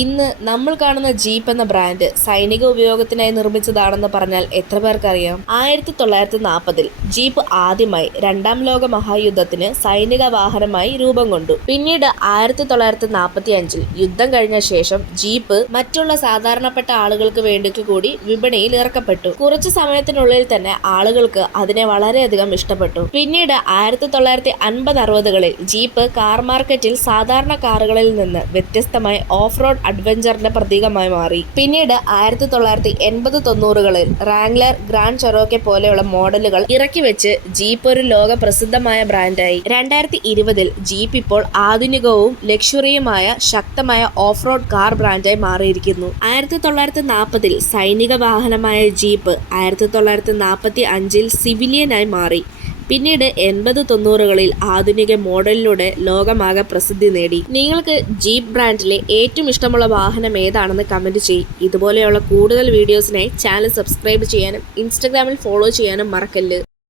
ഇന്ന് നമ്മൾ കാണുന്ന ജീപ്പ് എന്ന ബ്രാൻഡ് സൈനിക ഉപയോഗത്തിനായി നിർമ്മിച്ചതാണെന്ന് പറഞ്ഞാൽ എത്ര പേർക്കറിയാം? 1940 ജീപ്പ് ആദ്യമായി രണ്ടാം ലോക മഹായുദ്ധത്തിന് സൈനിക വാഹനമായി രൂപം കൊണ്ടു. പിന്നീട് 1945 യുദ്ധം കഴിഞ്ഞ ശേഷം ജീപ്പ് മറ്റുള്ള സാധാരണപ്പെട്ട ആളുകൾക്ക് വേണ്ടിക്ക് കൂടി വിപണിയിൽ ഇറക്കപ്പെട്ടു. കുറച്ചു സമയത്തിനുള്ളിൽ തന്നെ ആളുകൾക്ക് അതിനെ വളരെയധികം ഇഷ്ടപ്പെട്ടു. പിന്നീട് 1950-60കളിൽ ജീപ്പ് കാർ മാർക്കറ്റിൽ സാധാരണ കാറുകളിൽ നിന്ന് വ്യത്യസ്തമായി ഓഫ് റോഡ് അഡ്വഞ്ചറിന്റെ പ്രതീകമായി മാറി. പിന്നീട് 1980-90കളിൽ റാംഗ്ലർ, ഗ്രാൻഡ് ചെറോക്കെ പോലെയുള്ള മോഡലുകൾ ഇറക്കി വെച്ച് ജീപ്പ് ഒരു ലോക പ്രസിദ്ധമായ ബ്രാൻഡായി. 2020-ൽ ജീപ്പ് ഇപ്പോൾ ആധുനികവും ലക്ഷറിയുമായ ശക്തമായ ഓഫ് റോഡ് കാർ ബ്രാൻഡായി മാറിയിരിക്കുന്നു. 1940-ൽ സൈനിക വാഹനമായ ജീപ്പ് 1945-ൽ സിവിലിയനായി മാറി. പിന്നീട് 80-90കളിൽ ആധുനിക മോഡലിലൂടെ ലോകമാകെ പ്രസിദ്ധി നേടി. നിങ്ങൾക്ക് ജീപ്പ് ബ്രാൻഡിലെ ഏറ്റവും ഇഷ്ടമുള്ള വാഹനം ഏതാണെന്ന് കമന്റ് ചെയ്യ്. ഇതുപോലെയുള്ള കൂടുതൽ വീഡിയോസിനായി ചാനൽ സബ്സ്ക്രൈബ് ചെയ്യാനും ഇൻസ്റ്റഗ്രാമിൽ ഫോളോ ചെയ്യാനും മറക്കല്ല്.